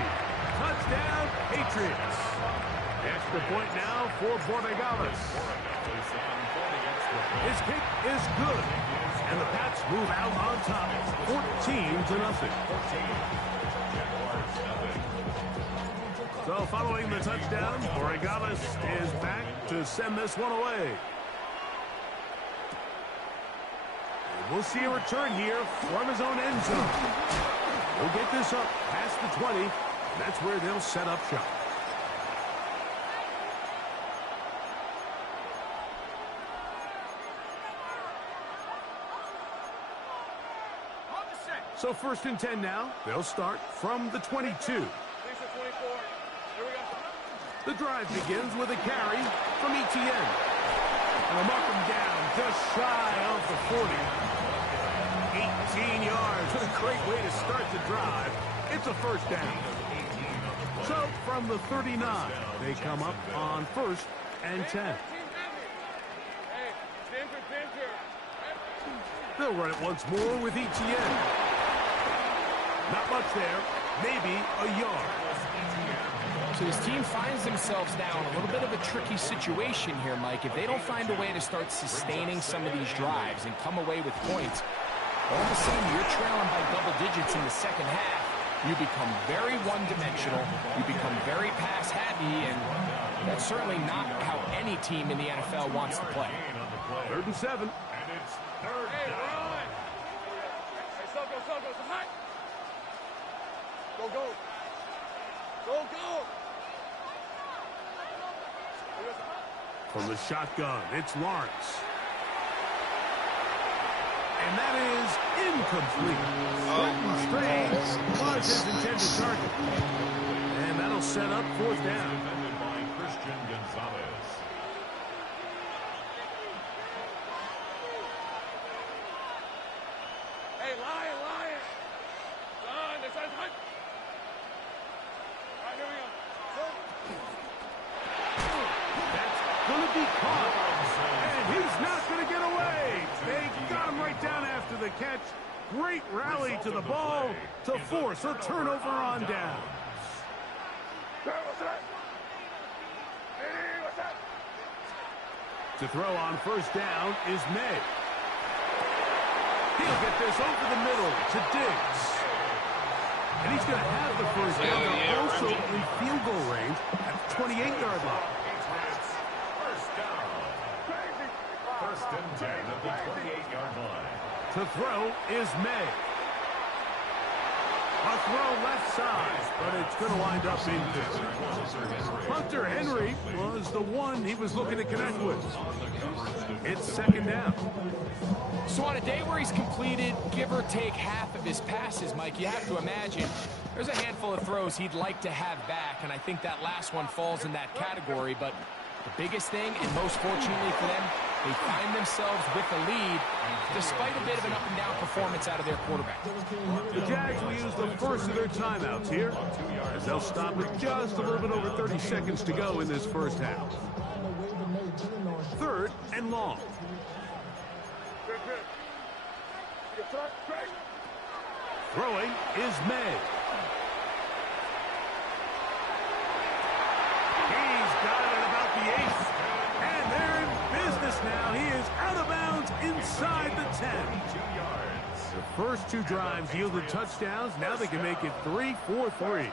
Touchdown, Patriots. Extra point now for Borregales. His kick is good. And the Pats move out on top, 14-0. So following the touchdown, Borregales is back to send this one away. We'll see a return here from his own end zone. We'll get this up past the 20. That's where they'll set up shop. So 1st and 10 now. They'll start from the 22. The drive begins with a carry from Etienne. And they'll mark him down just shy of the 40. 18 yards. What a great way to start the drive. It's a first down. So from the 39, they come up on 1st and 10. They'll run it once more with Etienne. Not much there. Maybe a yard. So this team finds themselves now in a little bit of a tricky situation here, Mike. If they don't find a way to start sustaining some of these drives and come away with points, all of a sudden you're trailing by double digits in the second half. You become very one-dimensional. You become very pass-happy, and that's certainly not how any team in the NFL wants to play. 3rd and 7. And it's third Hey, down. run! Hey, so hot! Go, go! Go, go! From the shotgun, it's Lawrence. And that is incomplete. Strange was his intended target. And that'll set up 4th down. Defended by Christian Gonzalez. Hey, lion! Run! This side's hot! All right, here we go. That's going to be caught. And he's not going to get away. They got him right down after the catch. Great rally to the ball to force a turnover on down. To throw on 1st down is May. He'll get this over the middle to Diggs. And he's going to have the 1st down. They're also in field goal range at the 28-yard line. First down. 1st and 10 at the 28-yard line. To throw is May. A throw left side, but it's going to wind up incomplete. Hunter Henry was the one he was looking to connect with. It's 2nd down. So on a day where he's completed, give or take half of his passes, Mike, you have to imagine there's a handful of throws he'd like to have back, and I think that last one falls in that category. But the biggest thing, and most fortunately for them, they find themselves with a lead despite a bit of an up-and-down performance out of their quarterback. The Jags will use the first of their timeouts here, as they'll stop with just a little bit over 30 seconds to go in this first half. 3rd and long. Throwing is May. He's got it at about the 8th. And they're in business now. He is out of bounds inside the 10. 2 yards. The first 2 drives yielded touchdowns. Now they can make it 3-4-3.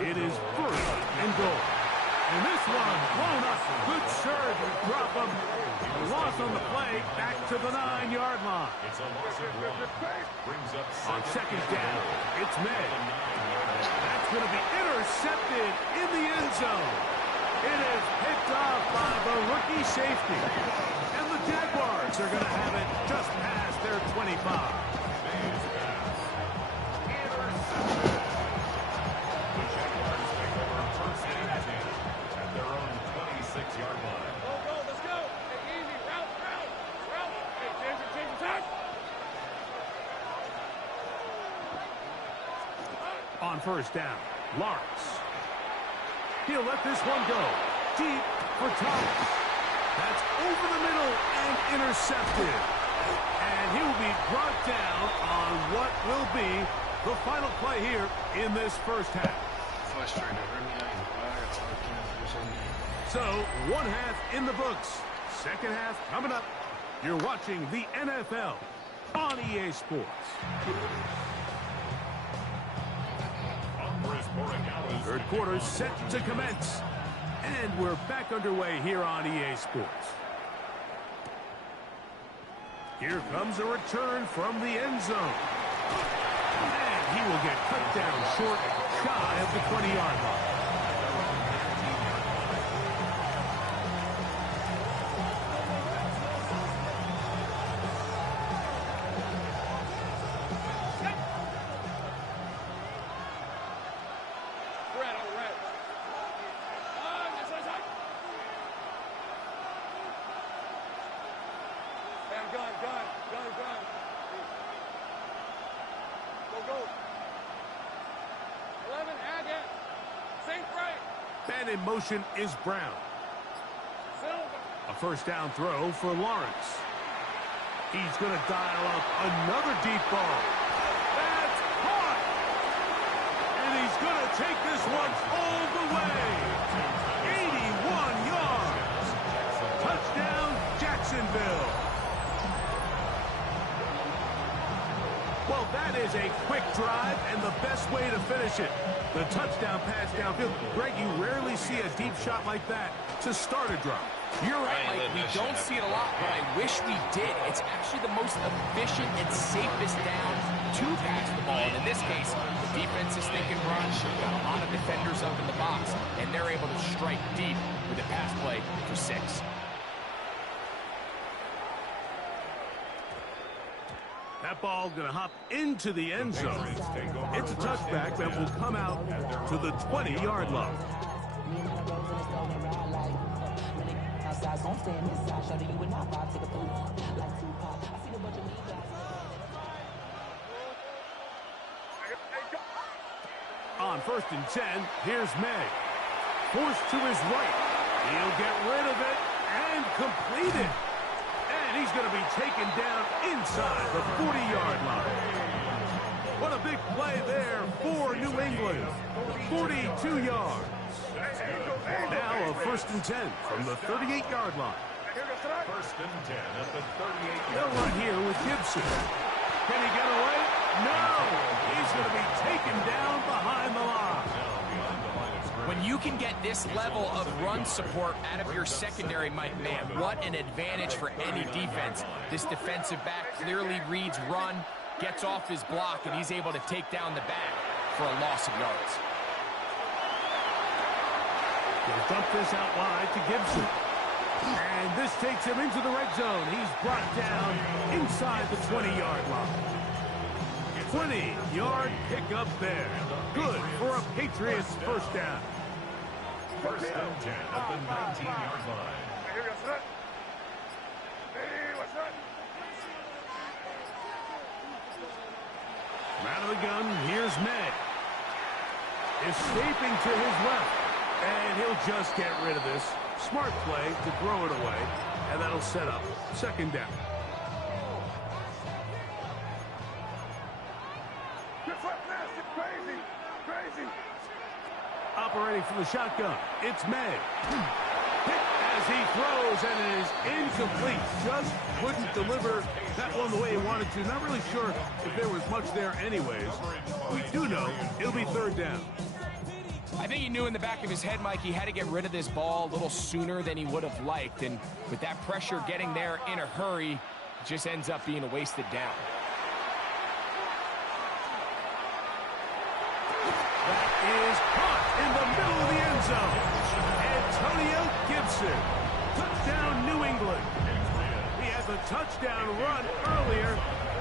It is 1st and goal. And this one blown up. Good surge and drop him. A loss on the play back to the 9-yard line. It's a loss of 1. Brings up On 2nd down, it's May. That's going to be intercepted in the end zone. It is picked off by the rookie safety. And the Jaguars are going to have it just past their 25. On 1st down, Lawrence. He'll let this one go. Deep for Thomas. That's over the middle and intercepted. And he will be brought down on what will be the final play here in this first half. So, 1 half in the books. 2nd half coming up. You're watching the NFL on EA Sports. 3rd quarter set to commence. And we're back underway here on EA Sports. Here comes a return from the end zone. And he will get cut down short, shy of the 20-yard line. And in motion is Brown. A first down throw for Lawrence. He's going to dial up another deep ball. That's caught! And he's going to take this one all the way. 81 yards. Touchdown, Jacksonville. Well, that is a quick drive and the best way to finish it. The touchdown pass downfield. Greg, you rarely see a deep shot like that to start a drive. You're right, Mike. We don't see it a lot, but I wish we did. It's actually the most efficient and safest down to pass the ball. And in this case, the defense is thinking run. Got a lot of defenders up in the box, and they're able to strike deep with a pass play for 6. That ball going to hop into the end zone. It's a touchback that will come out to the 20-yard line. On 1st and 10, here's May. Forced to his right. He'll get rid of it and complete it. And he's going to be taken down inside the 40-yard line. What a big play there for New England. 42 yards. Now a 1st and 10 from the 38-yard line. 1st and 10 at the 38-yard line. They'll run here with Gibson. Can he get away? No! He's going to be taken down behind the line. When you can get this level of run support out of your secondary, Mike, man, what an advantage for any defense. This defensive back clearly reads run, gets off his block, and he's able to take down the back for a loss of yards. He'll dump this out wide to Gibson. And this takes him into the red zone. He's brought down inside the 20-yard line. 20-yard pickup there. Good for a Patriots first down. 1st and 10 at the 19-yard line. Out of the gun, here's May. Escaping to his left. And he'll just get rid of this. Smart play to throw it away. And that'll set up 2nd down. Operating from the shotgun, it's May. Hit as he throws, and it is incomplete. Just couldn't deliver that one the way he wanted to. Not really sure if there was much there anyways. We do know it'll be 3rd down. I think he knew in the back of his head, Mike, he had to get rid of this ball a little sooner than he would have liked. And with that pressure getting there in a hurry, it just ends up being a wasted down. That is caught in the middle of the end zone. Antonio Gibson. Touchdown, New England. He has a touchdown run earlier.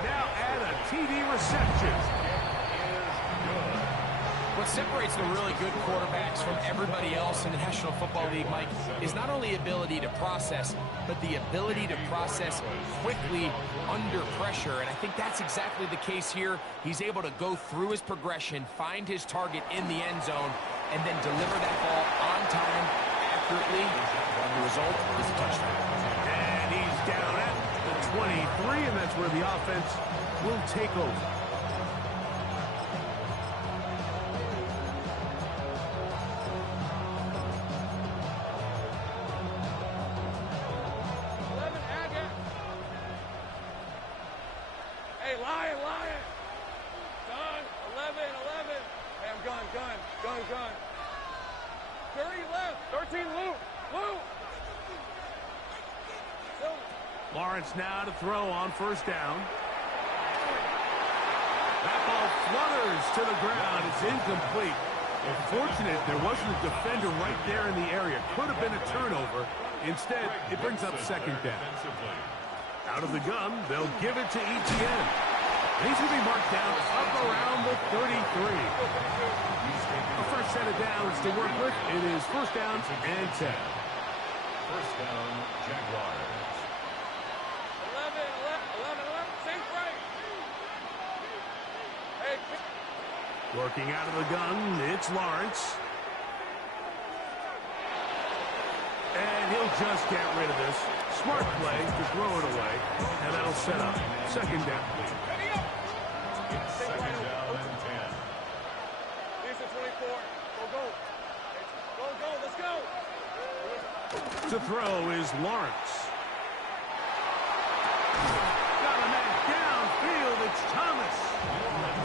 Now add a TD reception. What separates the really good quarterbacks from everybody else in the National Football League, Mike, is not only ability to process, but the ability to process quickly under pressure. And I think that's exactly the case here. He's able to go through his progression, find his target in the end zone, and then deliver that ball on time, accurately. And the result is a touchdown. And he's down at the 23, and that's where the offense will take over. Gun. 30 left. 13 loop. Lawrence now to throw on 1st down. That ball flutters to the ground. It's incomplete. Unfortunate there wasn't a defender right there in the area. Could have been a turnover. Instead, it brings up 2nd down. Out of the gun, they'll give it to Etienne. He's going to be marked down up around the 33. A first set of downs to work with. It is 1st down and 10. 1st down, Jaguars. 11. Same right. Hey. Working out of the gun, it's Lawrence. They'll just get rid of this. Smart play to throw it away, and that'll set up second down. It's second down and 10. Here's the 24. Go. Go, let's go. To throw is Lawrence. Got a man downfield. It's Thomas.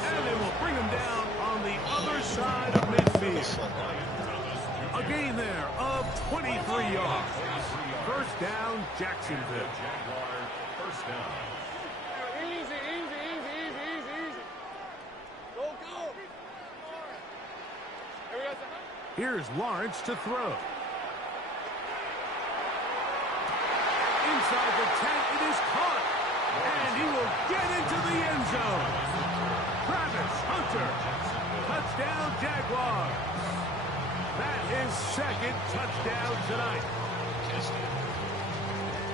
And they will bring him down on the other side of midfield. A gain there of 23 yards. First down, Jacksonville. First down. Easy. Go. Here we go. Here's Lawrence to throw. Inside the 10, it is caught. And he will get into the end zone. Travis Hunter. Touchdown, Jaguars. That is second touchdown tonight.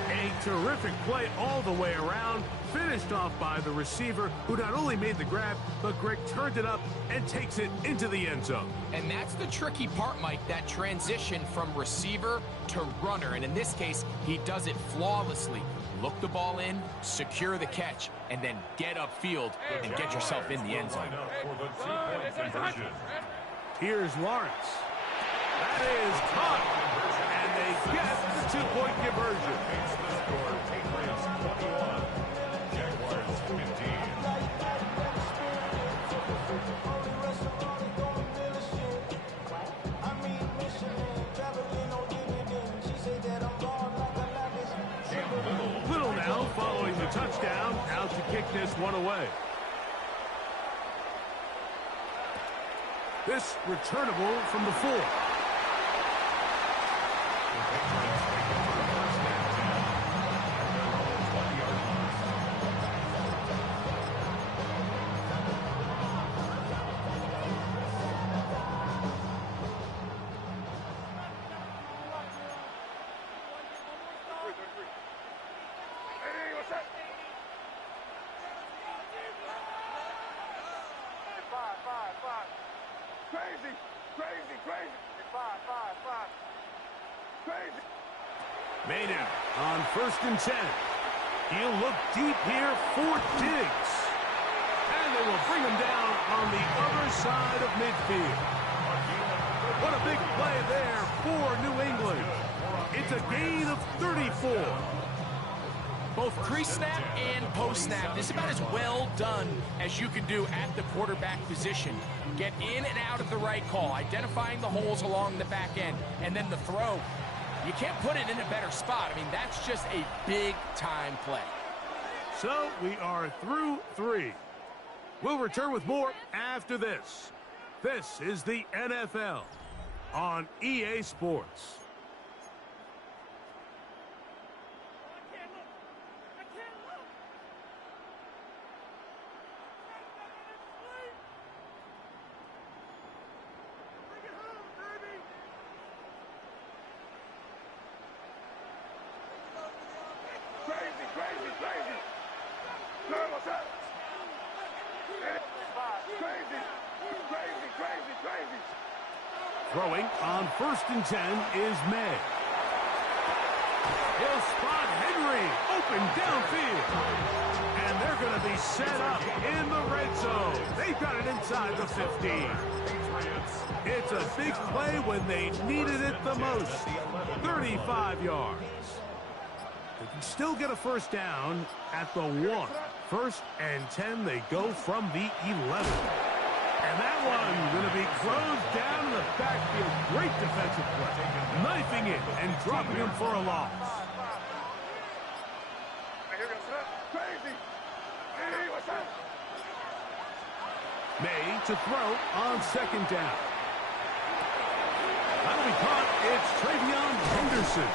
A terrific play all the way around. Finished off by the receiver, who not only made the grab, but Greg turned it up and takes it into the end zone. And that's the tricky part, Mike, that transition from receiver to runner. And in this case, he does it flawlessly. Look the ball in, secure the catch, and then get upfield and get yourself in the end zone. Here's Lawrence. That is caught. And they get the two-point conversion. Patriots 21, Jaguars 15. Little now following the touchdown, out to kick this one away. This returnable from the 4. Maynard on 1st and 10. He'll look deep here for Diggs. And they will bring him down on the other side of midfield. What a big play there for New England. It's a gain of 34. Both pre-snap and post-snap, this is about as well done as you can do at the quarterback position. Get in and out of the right call, identifying the holes along the back end, and then the throw. You can't put it in a better spot. I mean, that's just a big-time play. So we are through 3. We'll return with more after this. This is the NFL on EA Sports. Throwing on 1st and 10 is May. He'll spot Henry open downfield. And they're going to be set up in the red zone. They've got it inside the 15. It's a big play when they needed it the most. 35 yards. They can still get a first down at the 1. 1st and 10, they go from the 11. And that one going to be closed down in the backfield. Great defensive play. Knifing it and dropping him for a loss. May to throw on 2nd down. That'll be caught. It's Travion Henderson.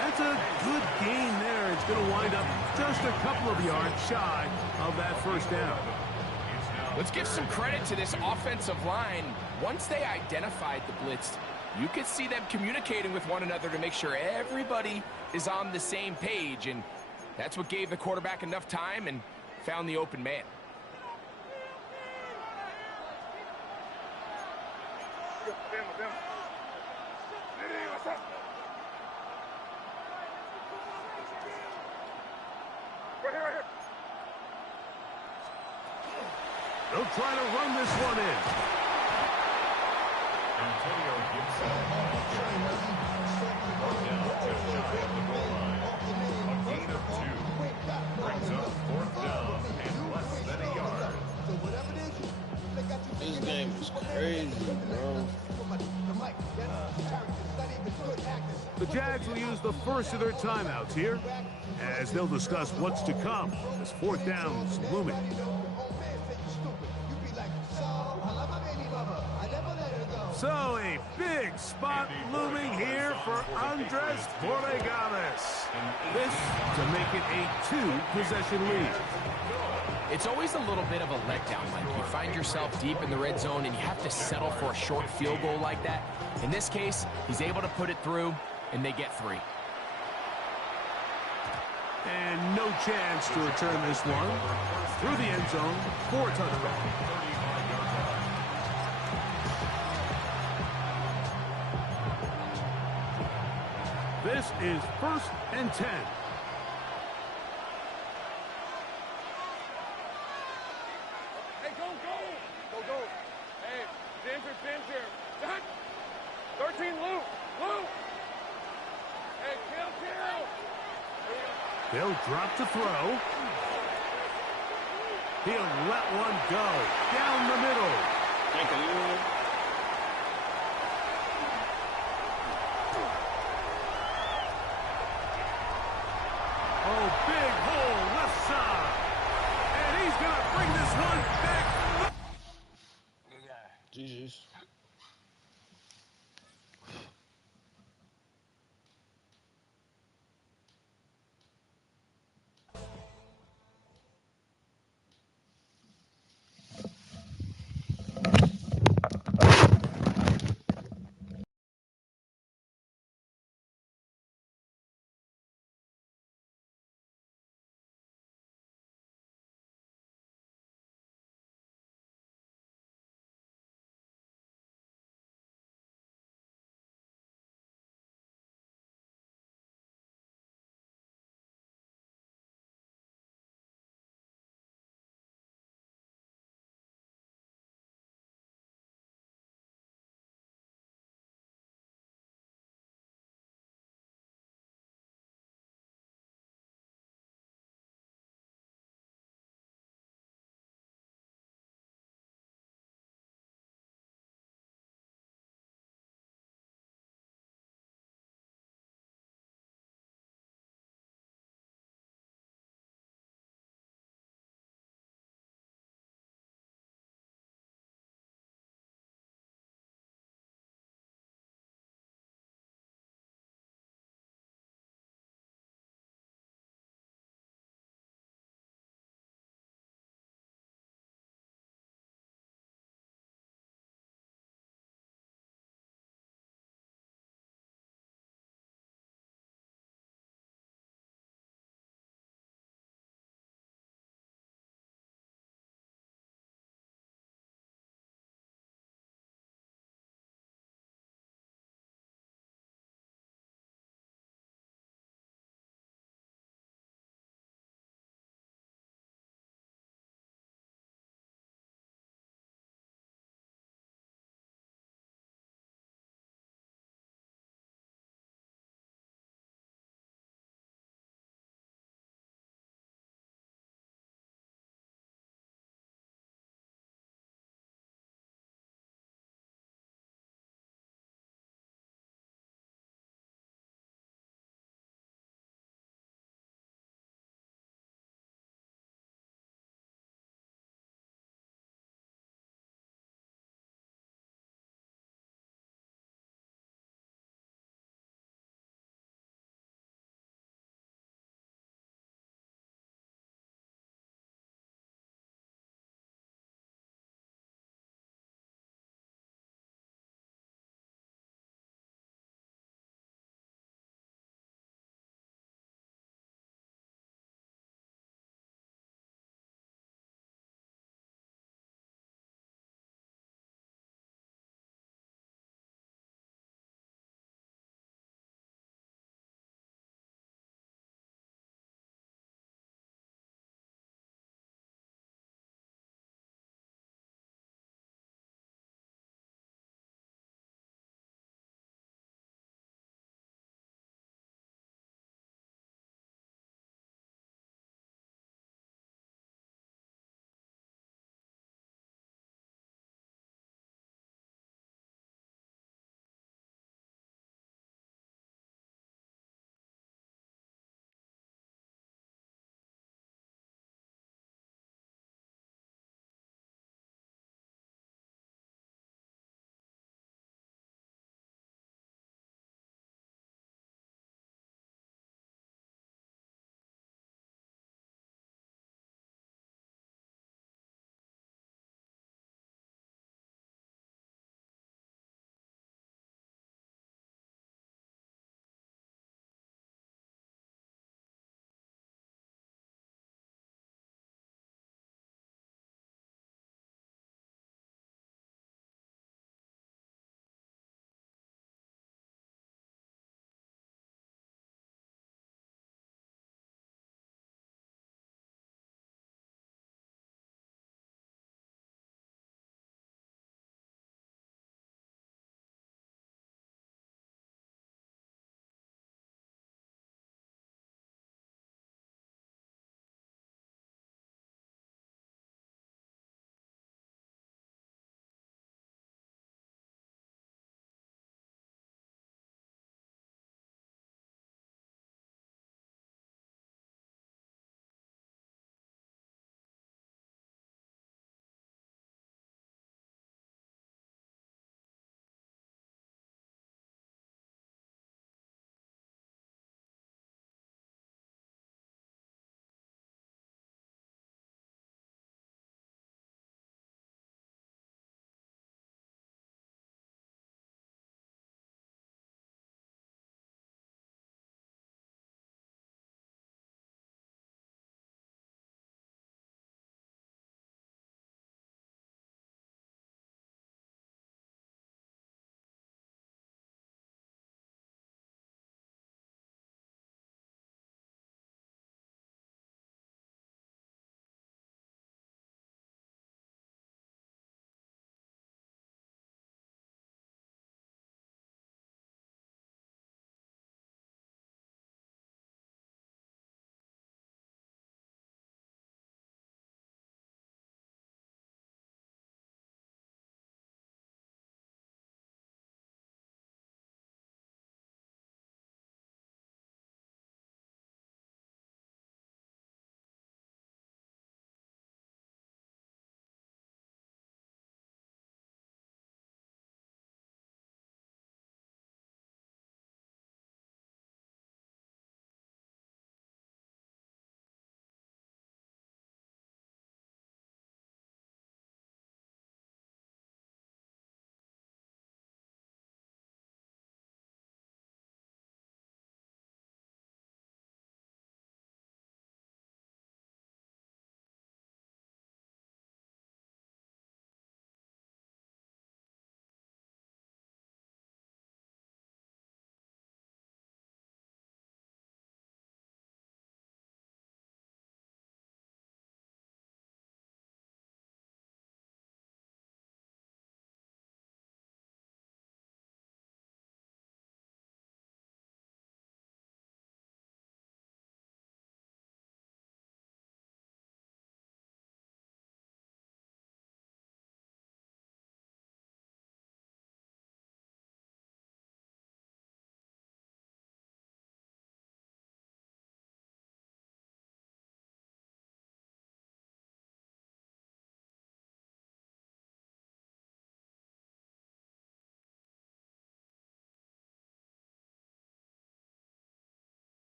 That's a good gain there. It's going to wind up just a couple of yards shy of that first down. Let's give some credit to this offensive line. Once they identified the blitz, you could see them communicating with one another to make sure everybody is on the same page, and that's what gave the quarterback enough time and found the open man. They'll try to run this one in. Antonio Gibson brought down just shy of the goal line. A gain of 2 brings up 4th down and less than a yard. This game is crazy, bro. The Jags will use the first of their timeouts here, as they'll discuss what's to come as 4th down's looming. So a big spot looming here for Andres Borregales. This to make it a 2-possession lead. It's always a little bit of a letdown, Mike. You find yourself deep in the red zone and you have to settle for a short field goal like that. In this case, he's able to put it through, and they get 3. And no chance to return this one through the end zone for a touchdown. This is 1st and 10. Hey, go. Go. Hey, Pincher. Done. 13, Luke. Hey, kill. They'll drop to throw. He'll let one go down the middle. Thank you. Oh, big hole left side. And he's going to bring this one back. GG's.